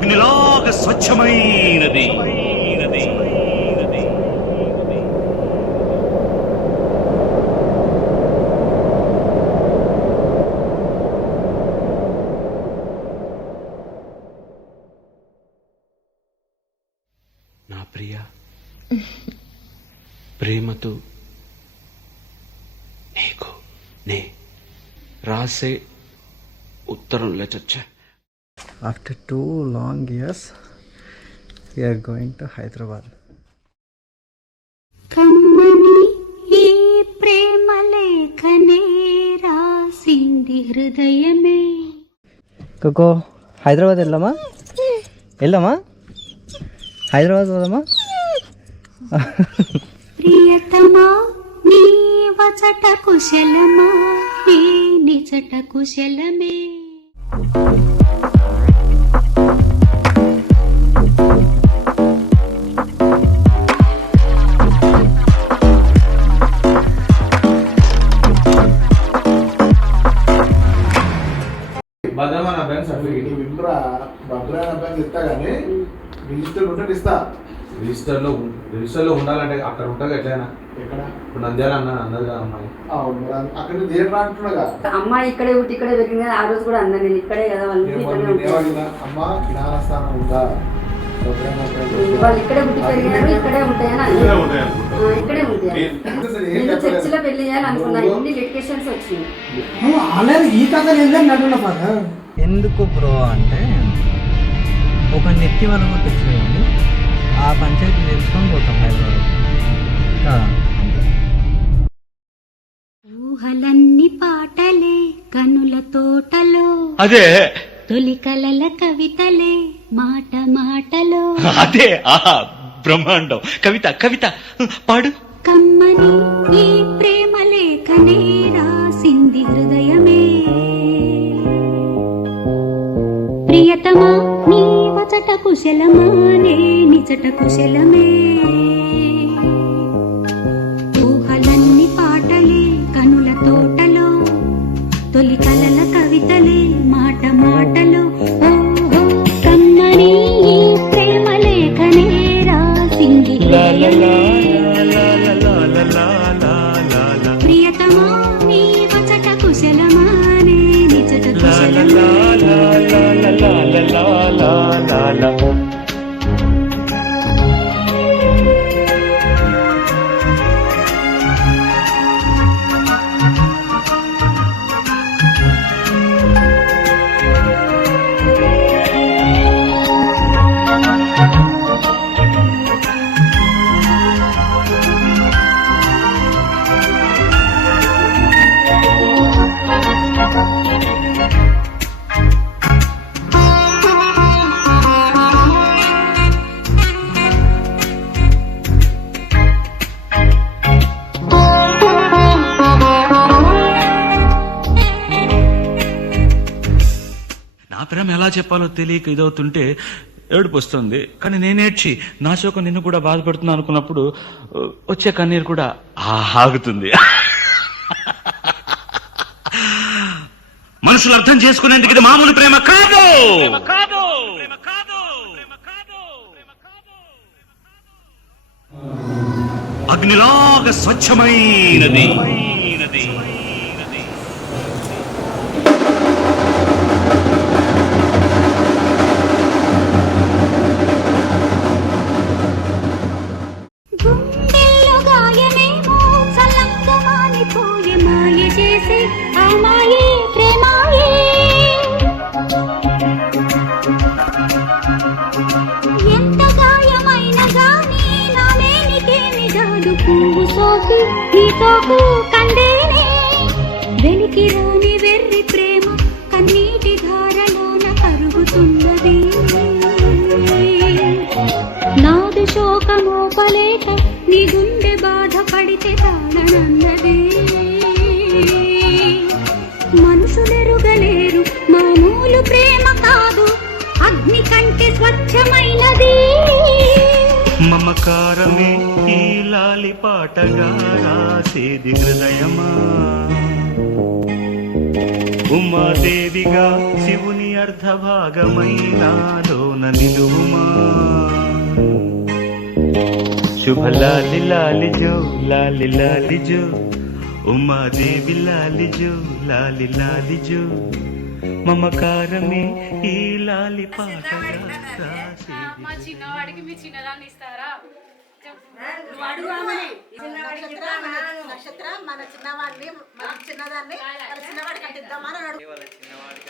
అగ్నిలాగా స్వచ్ఛమైనది. నా ప్రియ ప్రేమతో నీకు నే రాసే ఉత్తరం letter. After 2 long years, we are going to Hyderabad. కమ్మని ఈ ప్రేమ లేఖనే రాసింది హృదయమే. కోకో హైదరాబాద్ వెళ్దామా? హైదరాబాద్ పోదామా? ప్రియతమా నీ వచట కుశలమా, నీ నిజట కుశలమే. భద్రమైన బ్యాంక్ సర్టిఫికేట్ వింటరా భద్రమైన బ్యాంక్ ఇస్తా కానీ రిజిస్టర్ ఉంటే ఇస్తా. రిజిస్టర్లో ఉండాలంటే అక్కడ ఉంటుంది ఎట్లయినా. ఎక్కడ ఇప్పుడు నంద్యాల అన్నది అమ్మాయి అక్కడ దేంట్లో అంటున్నాగా అమ్మాయి ఇక్కడే పుట్టి ఇక్కడే పెరిగింది. ఆ రోజు కూడా అన్నా నేను ఇక్కడే కదా అమ్మ జ్ఞానస్థానం ఉందా? వాళ్ళు ఇక్కడే పుట్టి పెరిగినారు, ఇక్కడే ఉంటాయని ఇక్కడే ఉంటాయి. నేను చర్చిలో పెళ్లి చేయాలనుకున్నా, ఇన్ని డెడికేషన్స్ వచ్చినాయి. ఈ కథ ఎందుకు బ్రో అంటే ఒక నెత్తి వల్ల కూడా తెచ్చేయండి, ఆ పంచాయతీ తెలుసుకొని పోతాం హైదరాబాద్. ఊహలన్నీ పాటలే కనుల తోటలో, అదే తొలి కలల కవితలే మాట మాటలో. అదే బ్రహ్మాండం. కవిత పాడు. కమ్మని ఈ ప్రేమ లేఖనే రాసింది హృదయమే. ప్రియతమా నీ వచట కుశలమా, నే నిజట కుశలమే. ఊహలన్నీ పాటలే కనుల తోటలో, తొలి కలల కవితలే మాట మాటలో. కమ్మని ఈ ప్రేమ లేఖనే రాసింది హృదయమే. ప్రియతమా నీ వచట కుశలమా, నే నిజట కుశలమే. ప్రేమ ఎలా చెప్పాలో తెలియక ఇదవుతుంటే ఏడుపు వస్తుంది. కానీ నేనేడ్చి నా శోకం నిన్ను కూడా బాధపడుతున్నా అనుకున్నప్పుడు వచ్చే కన్నీరు కూడా ఆగుతుంది. మనుషులు అర్థం చేసుకునేందుకు ఇది మామూలు ప్రేమ కాదు. అగ్నిలాగా స్వచ్ఛమైనది. వెలికి రాని వెర్రి ప్రేమ కన్నీటి ధారలోన కరుగుతున్నది. నాదు శోకమోపలేక నీ గుండె బాధపడితే తాళనన్నది. మనుషులెరుగలేరు మామూలు ప్రేమ కాదు, అగ్ని కంటే స్వచ్ఛమైనది. మమకారమే ఈ లాలి పాటగా రాసేది హృదయమా. ఉమాదేవిగా శివుని అర్ధభాగమైనాలోన నిలువుమా శుభ లాలి లాలిజో లాలి లాలిజో ఉమాదేవి లాలిజో లాలి లాలిజో మమకారమే ఈ లాలి పాటగా రాసి మా చిన్నవాడికి మీ చిన్నదాన్ని ఇస్తారా? నక్షత్రం మన చిన్నవాడిని మన చిన్నదాన్ని మన చిన్నవాడికి కట్టిద్దామని అడుగు. వాళ్ళ చిన్నవాడికి